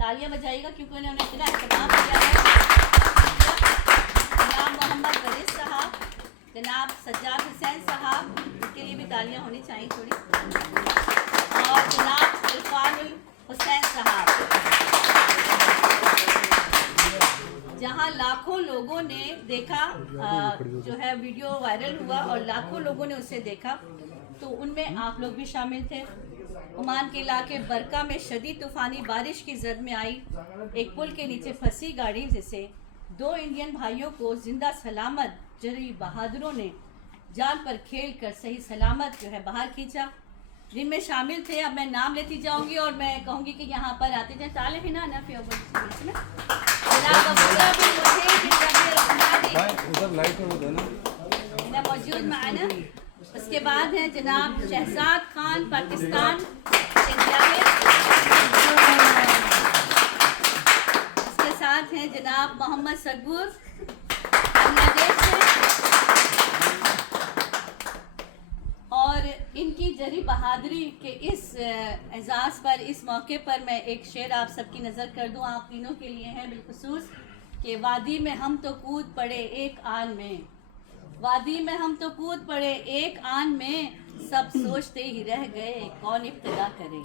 तालियां बजाइएगा क्योंकि उन्होंने इतना एहतमाम किया है। जनाब मोहम्मद वरीस साहब, जनाब सज्जाद हुसैन साहब, उनके लिए भी तालियां होनी चाहिए थोड़ी, और जनाब इरफानुल हुसैन साहब। जहां लाखों लोगों ने देखा, जो है वीडियो वायरल हुआ और लाखों लोगों ने उसे देखा, तो उनमें आप लोग भी शामिल थे। ओमान के इलाके बरका में शदीद तूफ़ानी बारिश की जद में आई एक पुल के नीचे फंसी गाड़ी से 2 इंडियन भाइयों को जिंदा सलामत जरी बहादुरों ने जान पर खेल कर सही सलामत जो है बाहर खींचा, जिनमें शामिल थे। अब मैं नाम लेती जाऊंगी और मैं कहूंगी कि यहाँ पर आते जाए ताले ही ना मौजूद माना। उसके बाद है जनाब शहजाद खान पाकिस्तान इंडिया में। इसके साथ हैं जनाब मोहम्मद सकूर बांग्लादेश से। और इनकी जरी बहादुरी के इस एजाज़ पर, इस मौके पर मैं एक शेर आप सबकी नज़र कर दूं, आप तीनों के लिए हैं बिलखुसूस, कि वादी में हम तो कूद पड़े एक आन में, वादी में हम तो कूद पड़े एक आन में, सब सोचते ही रह गए कौन इब्तिदा करे।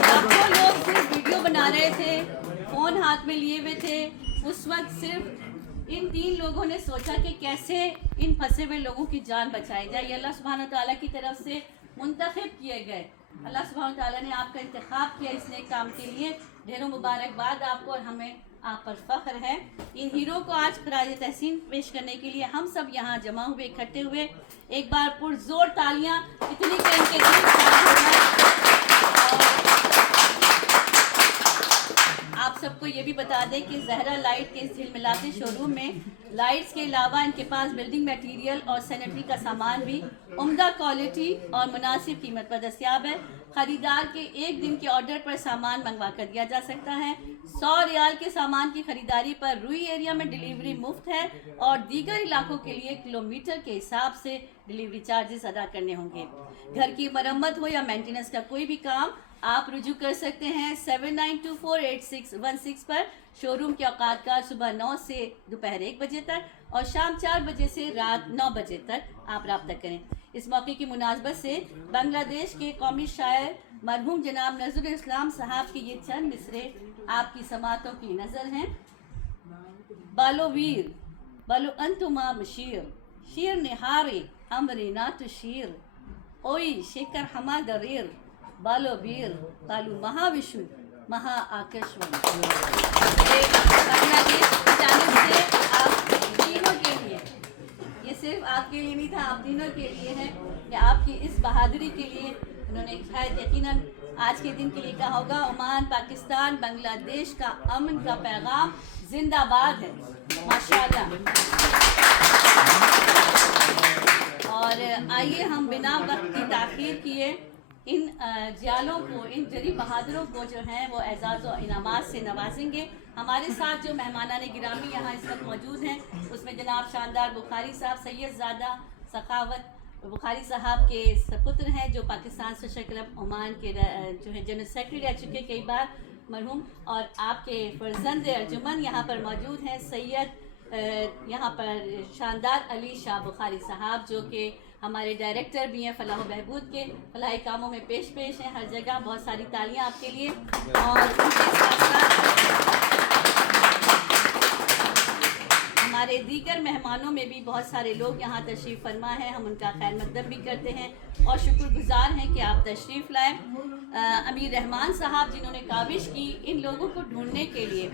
लाखों लोग सिर्फ वीडियो बना रहे थे, फ़ोन हाथ में लिए हुए थे। उस वक्त सिर्फ इन 3 लोगों ने सोचा कि कैसे इन फंसे हुए लोगों की जान बचाई जाए। ये अल्लाह सुब्हान ताला की तरफ से मुंतखब किए गए। अल्लाह सुब्हान ताला ने आपका इंतखाब किया इस नेक काम के लिए। ढेरों मुबारकबाद आपको और हमें आप पर फ़ख्र है। इन हीरो को आज खराज तहसीन पेश करने के लिए हम सब यहाँ जमा हुए, इकट्ठे हुए। एक बार पुरजोर तालियाँ इतनी कि इनके आप सबको ये भी बता दें कि जहरा लाइट के इस झिलमिलाते शोरूम में लाइट्स के अलावा इनके पास बिल्डिंग मटेरियल और सैनिटरी का सामान भी उम्दा क्वालिटी और मुनासिब कीमत पर दस्तियाब है। ख़रीदार के एक दिन के ऑर्डर पर सामान मंगवा कर दिया जा सकता है। 100 रियाल के सामान की खरीदारी पर रुई एरिया में डिलीवरी मुफ्त है और दीगर इलाकों के लिए किलोमीटर के हिसाब से डिलीवरी चार्जेस अदा करने होंगे। घर की मरम्मत हो या मेंटेनेंस का कोई भी काम आप रुजू कर सकते हैं 79248616 पर। शोरूम के औकात का सुबह 9 से दोपहर 1 बजे तक और शाम 4 बजे से रात 9 बजे तक आप रब्ता करें। इस मौके की मुनासबत से बांग्लादेश के कौमी शायर मरहूम जनाब नज़रुल इस्लाम साहब की ये चंद मिसरे आपकी समातों की नज़र हैं। बालो वीर बालो अंतुमा मशीर शीर निहारे अमरे नात शीर ओई शेकर हमा दरीर बालो वीर बालू महाविष्णु महा आकाशवाणी। बांग्लादेश की जानिब से आप तीनों के लिए, ये सिर्फ आपके लिए नहीं था, आप तीनों के लिए है कि आपकी इस बहादुरी के लिए उन्होंने शायद यकीनन आज के दिन के लिए कहा होगा ओमान पाकिस्तान बांग्लादेश का अमन का पैगाम जिंदाबाद है। माशाअल्लाह। और आइए हम बिना वक्त की ताख़ीर किए इन जियालों को, इन जरी बहादुरों को जो हैं वो एजाज़ और इनामात से नवाजेंगे। हमारे साथ जो मेहमानान गिरामी यहाँ इस वक्त मौजूद हैं उसमें जनाब शानदार बुखारी साहब, सैयद ज़ादा सखावत बुखारी साहब के सपुत्र हैं जो पाकिस्तान सोशल क्लब ओमान के जो है जनरल सेक्रेटरी रह चुके कई बार मरहूम, और आपके फर्जंद अर्जुमन यहाँ पर मौजूद हैं सैयद यहाँ पर शानदार अली शाह बुखारी साहब जो कि हमारे डायरेक्टर भी हैं फलाह बहबूद के, फलाही कामों में पेश हैं हर जगह। बहुत सारी तालियां आपके लिए। और उनके साथ साथ हमारे दीगर मेहमानों में भी बहुत सारे लोग यहाँ तशरीफ़ फरमा हैं, हम उनका खैर मकदम भी करते हैं और शुक्रगुजार हैं कि आप तशरीफ़ लाएँ। अमीर रहमान साहब जिन्होंने काविश की इन लोगों को ढूंढने के लिए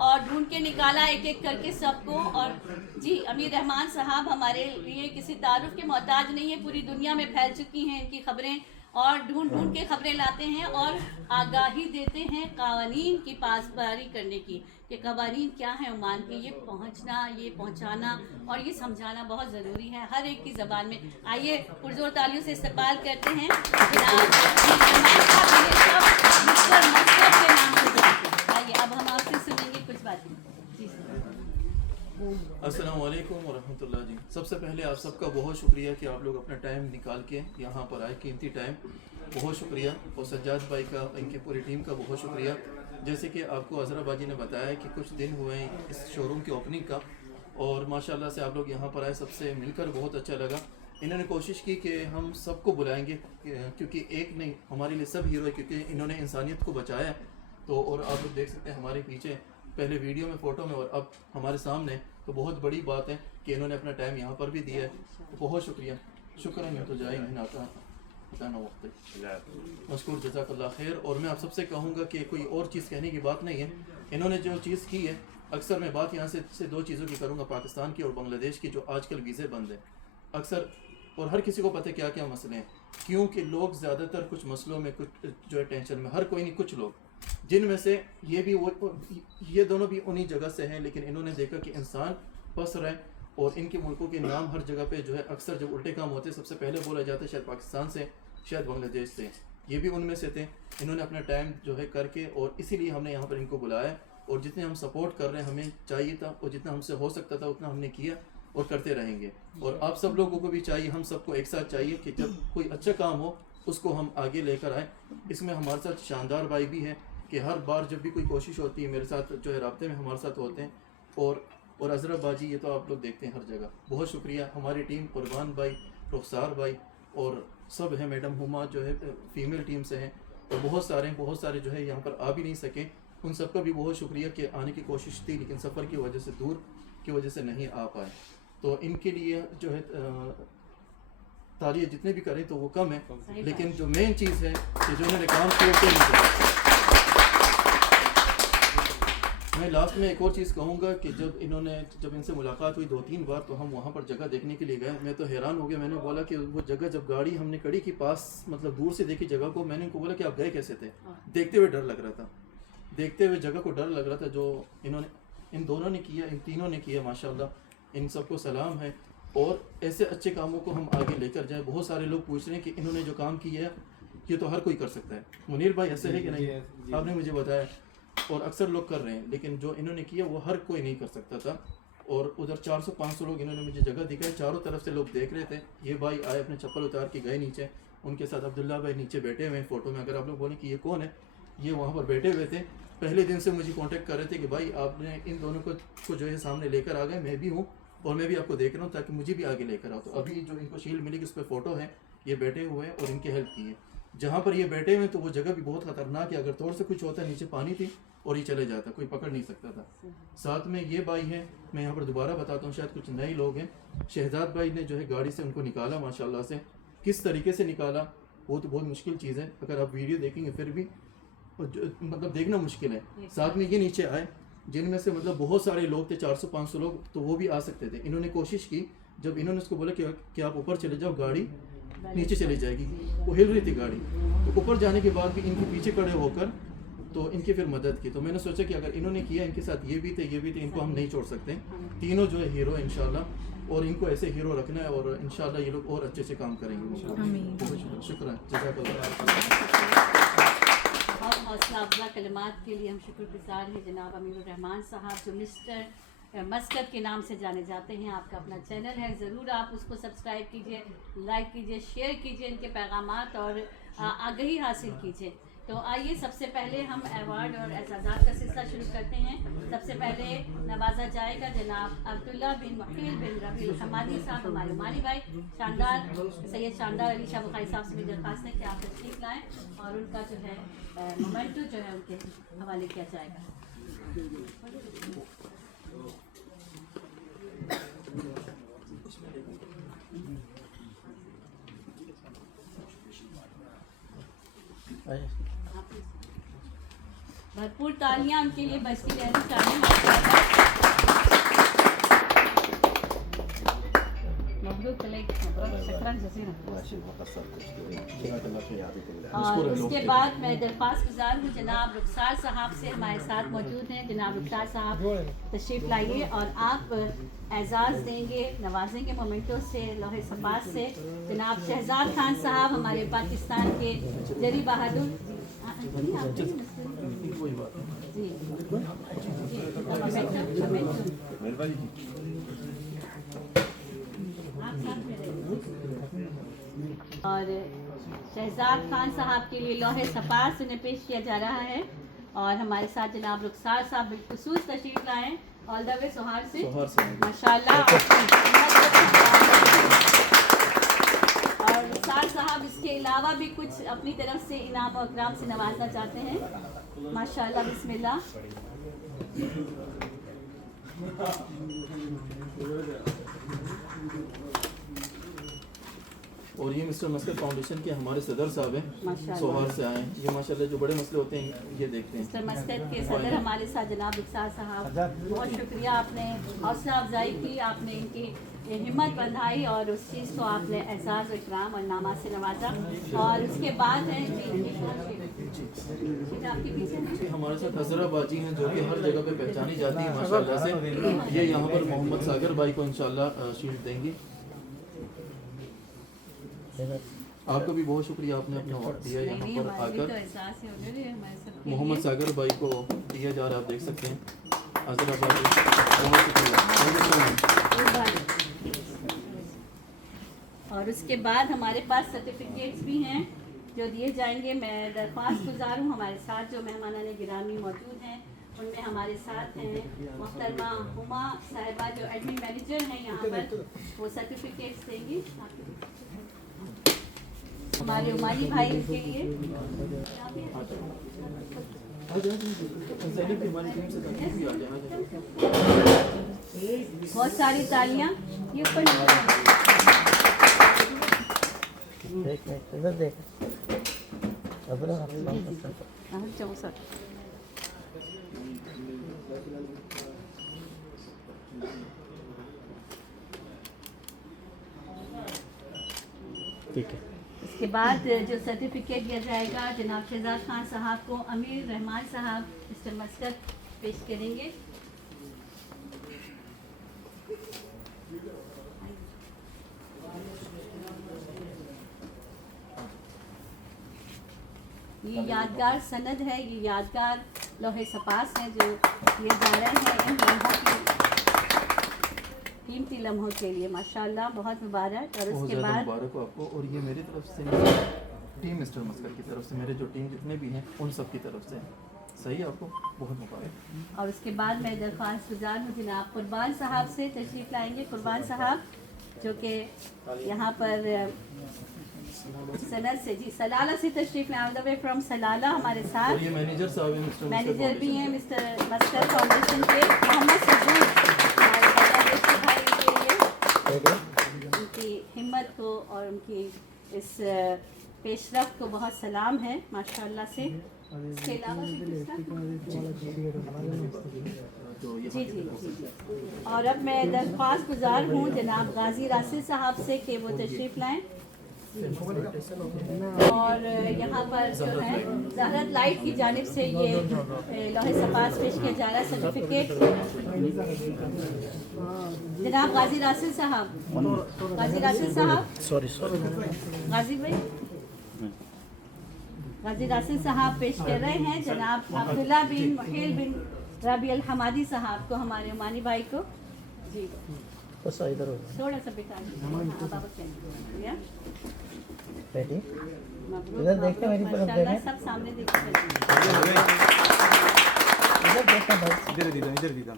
और ढूंढ के निकाला एक एक करके सबको। और जी अमीर रहमान साहब हमारे लिए किसी तारुफ के मोहताज नहीं है, पूरी दुनिया में फैल चुकी हैं इनकी खबरें और ढूंढ के खबरें लाते हैं और आगाही देते हैं कानून की पासबारी करने की कि कवानीन क्या है ओमान के, ये पहुंचना, ये पहुंचाना और ये समझाना बहुत ज़रूरी है हर एक की ज़बान में। आइए पुरजोर तालियों से इस्तकबाल करते हैं आइए अब हम आपसे सुनेंगे कुछ बातें। जी अस्सलामु अलैकुम व रहमतुल्लाह। रहमतुल्लाह जी। सबसे पहले आप सबका बहुत शुक्रिया कि आप लोग अपना टाइम निकाल के यहाँ पर आए, कीमती टाइम, बहुत शुक्रिया। और सज्जाद भाई का, इनकी पूरी टीम का बहुत शुक्रिया। जैसे कि आपको अजरा बाजी ने बताया कि कुछ दिन हुए हैं इस शोरूम की ओपनिंग का, और माशाल्लाह से आप लोग यहाँ पर आए, सबसे मिलकर बहुत अच्छा लगा। इन्होंने कोशिश की कि हम सबको बुलाएंगे, क्योंकि एक नहीं, हमारे लिए सब हीरो है, क्योंकि इन्होंने इंसानियत को बचाया है। तो और आप लोग देख सकते हैं हमारे पीछे, पहले वीडियो में, फ़ोटो में, और अब हमारे सामने, तो बहुत बड़ी बात है कि इन्होंने अपना टाइम यहाँ पर भी दिया है। तो बहुत शुक्रिया, शुक्र है। मैं तो जाए नहीं आता बताना वक्त मशकूर, जज़ाकल्लाह खैर। और मैं आप सबसे कहूँगा कि कोई और चीज़ कहने की बात नहीं है। इन्होंने जो चीज़ की है, अक्सर मैं बात यहाँ से दो चीज़ों की करूँगा, पाकिस्तान की और बांग्लादेश की, जो आजकल वीज़े बंद है अक्सर, और हर किसी को पता है क्या क्या मसले हैं, क्योंकि लोग ज़्यादातर कुछ मसलों में, कुछ जो है टेंशन में, हर कोई नहीं, कुछ लोग, जिनमें से ये दोनों भी उन्हीं जगह से हैं। लेकिन इन्होंने देखा कि इंसान फंस रहे, और इनके मुल्कों के नाम हर जगह पे जो है अक्सर जब उल्टे काम होते हैं सबसे पहले बोला जाता है शायद पाकिस्तान से, शायद बांग्लादेश से, ये भी उनमें से थे। इन्होंने अपना टाइम जो है करके, और इसीलिए हमने यहाँ पर इनको बुलाया, और जितने हम सपोर्ट कर रहे हैं, हमें चाहिए था, और जितना हमसे हो सकता था उतना हमने किया और करते रहेंगे। और आप सब लोगों को भी चाहिए, हम सबको एक साथ चाहिए कि जब कोई अच्छा काम हो उसको हम आगे लेकर आए। इसमें हमारे साथ शानदार भाई भी हैं कि हर बार जब भी कोई कोशिश होती है मेरे साथ जो है राब्ते में हमारे साथ होते हैं, और अजरा बाजी, ये तो आप लोग देखते हैं हर जगह। बहुत शुक्रिया। हमारी टीम, कुर्बान भाई, रुखसार भाई, और सब है, मैडम हुमा जो है फीमेल टीम से हैं, और बहुत सारे जो है यहाँ पर आ भी नहीं सके, उन सब का भी बहुत शुक्रिया कि आने की कोशिश थी, लेकिन सफ़र की वजह से, दूर की वजह से नहीं आ पाए। तो इनके लिए जो है तालियां जितने भी करें तो वो कम है, लेकिन जो मेन चीज़ है कि जो इन्होंने काम किया, मैं लास्ट में एक और चीज़ कहूँगा कि जब इनसे मुलाकात हुई 2-3 बार, तो हम वहाँ पर जगह देखने के लिए गए। मैं तो हैरान हो गया। मैंने बोला कि वो जगह, जब गाड़ी हमने कड़ी की पास, मतलब दूर से देखी जगह को, मैंने उनको बोला कि आप गए कैसे थे? देखते हुए डर लग रहा था, देखते हुए जगह को डर लग रहा था। जो इन दोनों ने किया, इन तीनों ने किया, माशाल्लाह, इन सबको सलाम है। और ऐसे अच्छे कामों को हम आगे लेकर जाएं। बहुत सारे लोग पूछ रहे हैं कि इन्होंने जो काम किया है ये तो हर कोई कर सकता है। मुनीर भाई ऐसे है कि नहीं? आपने मुझे बताया, और अक्सर लोग कर रहे हैं, लेकिन जो इन्होंने किया वो हर कोई नहीं कर सकता था। और उधर 400-500 लोग इन्होंने मुझे जगह दिखाई, चारों तरफ से लोग देख रहे थे। ये भाई आए, अपने चप्पल उतार के गए नीचे, उनके साथ अब्दुल्ला भाई नीचे बैठे हुए हैं फ़ोटो में। अगर आप लोग बोलें कि ये कौन है, ये वहाँ पर बैठे हुए थे। पहले दिन से मुझे कांटेक्ट कर रहे थे कि भाई आपने इन दोनों को जो है सामने लेकर आ गए, मैं भी हूँ और मैं भी आपको देख रहा हूँ, ताकि मुझे भी आगे लेकर आओ। तो अभी जो इनको शील्ड मिली, उस पर फ़ोटो है, ये बैठे हुए हैं और इनकी हेल्प की है। जहाँ पर ये बैठे हुए तो वो जगह भी बहुत ख़तरनाक है, अगर तोड़ से कुछ होता, नीचे पानी थी और ये चले जाता, कोई पकड़ नहीं सकता था। साथ में ये भाई हैं, मैं यहाँ पर दोबारा बताता हूँ, शायद कुछ नए लोग हैं। शहजाद भाई ने जो है गाड़ी से उनको निकाला, माशाल्लाह से। किस तरीके से निकाला वो तो बहुत मुश्किल चीज़ है, अगर आप वीडियो देखेंगे फिर भी मतलब देखना मुश्किल है। साथ में ये नीचे आए, जिनमें से मतलब बहुत सारे लोग थे, 400-500 लोग, तो वो भी आ सकते थे। इन्होंने कोशिश की, जब इन्होंने उसको बोला कि आप ऊपर चले जाओ, गाड़ी नीचे चली जाएगी, वो हिल रही थी गाड़ी, तो ऊपर जाने के बाद भी इनके पीछे खड़े होकर तो इनकी फिर मदद की। तो मैंने सोचा कि अगर इन्होंने किया, इनके साथ ये भी थे, इनको हम नहीं छोड़ सकते। तीनों जो है हीरो है इंशाल्लाह, और इनको ऐसे हीरो रखना है, और इंशाल्लाह ये लोग और अच्छे से काम करेंगे। बहुत शुक्रिया, जज़ाकल्लाह। और हौसला अफजा कलिमात के लिए हम शुक्रगुजार हैं जनाब अमीरुर रहमान साहब, जो मिस्टर मस्कत के नाम से जाने जाते हैं। आपका अपना चैनल है, ज़रूर आप उसको सब्सक्राइब कीजिए, लाइक कीजिए, शेयर कीजिए, इनके पैगामात और आगाही हासिल कीजिए। तो आइए सबसे पहले हम अवार्ड और एजाज़ात का सिलसिला शुरू करते हैं। सबसे पहले नवाजा जाएगा जनाब अब्दुल्ला बिन वकील बिन रबील हमादी साहब, हमारे मानी भाई। शानदार सैयद शानदार अली शाह बुखारी साहब से भी दरख्वास्त है कि आप तशरीफ लाएँ और उनका जो है मोमेंटो जो है उनके हवाले किया जाएगा। भरपूर तालियां उनके लिए बजती रहनी चाहिए। और उसके बाद मैं दरख्वास्त गुजार हूँ जनाब रुखसार साहब से, हमारे साथ मौजूद हैं। जनाब रुखसार साहब तशरीफ़ लाइए और आप एजाज़ देंगे, नवाजेंगे मोमेंटो से, लोहे सपास से। जनाब शहजाद खान साहब, हमारे पाकिस्तान के जरी बहादुर जी। और शहजाद खान साहब के लिए लोहे सपास उन्हें पेश किया जा रहा है। और हमारे साथ जनाब रुखसार साहब बिलखुसूस तशरीफ लाए ऑल द वे सोहार से माशाल्लाह। और रुखसार साहब इसके अलावा भी कुछ अपनी तरफ से इनाम और इकराम से नवाजना चाहते हैं माशाल्लाह। बिस्मिल्लाह। और ये मिस्टर मस्कत फाउंडेशन के हमारे सदर साहब हैं, सोहार से आए हैं। ये माशाल्लाह जो बड़े मसले होते हैं ये देखते हैं। मिस्टर मस्कत के सदर हमारे साथ जनाब रुखसार साहब, बहुत शुक्रिया, आपने हौसला अफजाई की, आपने इनकी हिम्मत बंधाई और उस चीज़ को आपने एहसास इकराम और नामा से नवाजा। और उसके बाद है आपके पीछे हमारे साथ हजरा बाजी हैं जो कि हर जगह पे पहचानी जाती है माशाल्लाह से। ये यहाँ पर मोहम्मद सागर भाई को इंशाल्लाह शील्ड देंगी। आपका भी बहुत शुक्रिया, आपने अपना वक्त दिया यहाँ पर आकर। मोहम्मद सागर भाई को दिया जा रहा है, आप देख सकते हैं। हजरा बाजी बहुत शुक्रिया। और उसके बाद हमारे पास सर्टिफिकेट्स भी हैं जो दिए जाएंगे। मैं दरख्वास्त गुजार हूँ, हमारे साथ जो मेहमानाने गिरामी मौजूद हैं उनमें हमारे साथ हैं मोहतरमा हुमा साहिबा जो एडमिन मैनेजर हैं यहाँ पर, वो सर्टिफिकेट्स देंगी हमारे उमानी भाई के लिए। बहुत सारी तालियां। ये इधर देख ठीक है। इसके बाद जो सर्टिफिकेट दिया जाएगा जनाब शहजाद खान साहब को अमीर रहमान साहब मिस्टर मस्कत पेश करेंगे। ये यादगार सनद है, ये यादगार लोहे सपास है जो ये जा रहे हैं इन लम्हों की कीमती लम्हों के लिए माशाल्लाह, बहुत मुबारक। और उसके बाद मुबारक हो आपको। और ये मेरी तरफ से टीम मिस्टर मस्कत की तरफ से, मेरे जो टीम जितने भी हैं उन सब की तरफ से सही है, आपको बहुत मुबारक। और उसके बाद मैं दरख्वास्त गुजार हूँ जनाब कुर्बान साहब से तशरीफ़ लाएंगे। कुर्बान साहब जो कि यहाँ पर सनद से जी सलाला से तशरीफ़ लाए, ऑल द वे फ्रॉम सलाला हमारे साथ। और ये मैनेजर साहब हैं मिस्टर मैनेजर भी हैं मिस्टर मस्कत फाउंडेशन के मोहम्मद सजूद हमारे बांग्लादेशी भाई के लिए उनकी हिम्मत को और उनकी इस पेशरफ्त को बहुत सलाम है माशाल्लाह से। इसके अलावा जी जी जी। और अब मैं दरख्वास्त गुजार हूँ जनाब गाजी रासिल साहब से कि वो तशरीफ़ लाएँ। और यहाँ पर जो है ज़हरत लाइट की जानिब से ये लोहे सपास पेश किया जा रहा है सर्टिफिकेट। जनाब गाजी रासिल साहब, गाजी रासिल साहब, सॉरी गाजी भाई, गाजी रासिल साहब पेश कर रहे हैं जनाब अब्दुल्ला बिन मुहील बिन रबी अल हमादी साहब को, हमारे उमानी भाई को जी। बस इधर हो थोड़ा सा बेटा रेडी मबरूक, इधर देखते मेरी तरफ माशाल्लाह, देखें। सब सामने देखते इधर देखना बस। इधर दीदा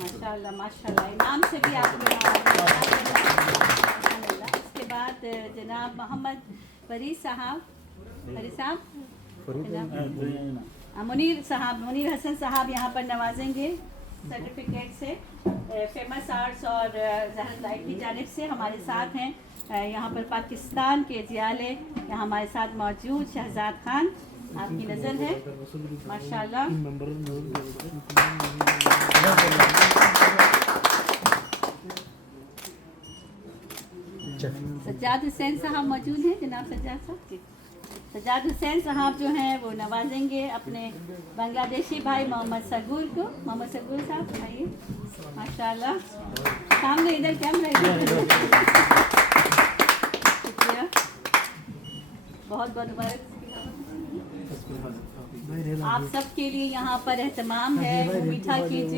माशाल्लाह माशाल्लाह, इनाम से भी आपने माशाल्लाह। इसके बाद जनाब मोहम्मद फरीद साहब, मुनीर साहब, मुनीर हसन साहब यहाँ पर नवाजेंगे सर्टिफिकेट से फेमस आर्ट्स और ज़हरत लाइट की जानिब से। हमारे साथ हैं यहाँ पर पाकिस्तान के जियाले यहाँ हमारे साथ मौजूद शहजाद खान, आपकी नज़र है माशाल्लाह। सज्जाद हुसैन साहब मौजूद हैं, जनाब सज्जाद साहब जी। सज्जाद हुसैन साहब जो हैं वो नवाजेंगे अपने बांग्लादेशी भाई मोहम्मद सगूर को। मोहम्मद सगूर साहब आइए माशाल्लाह, सामने इधर कैमरा, शुक्रिया, बहुत बहुत मुबारक। आप सब के लिए यहाँ पर एहतमाम है, मीठा कीजिए।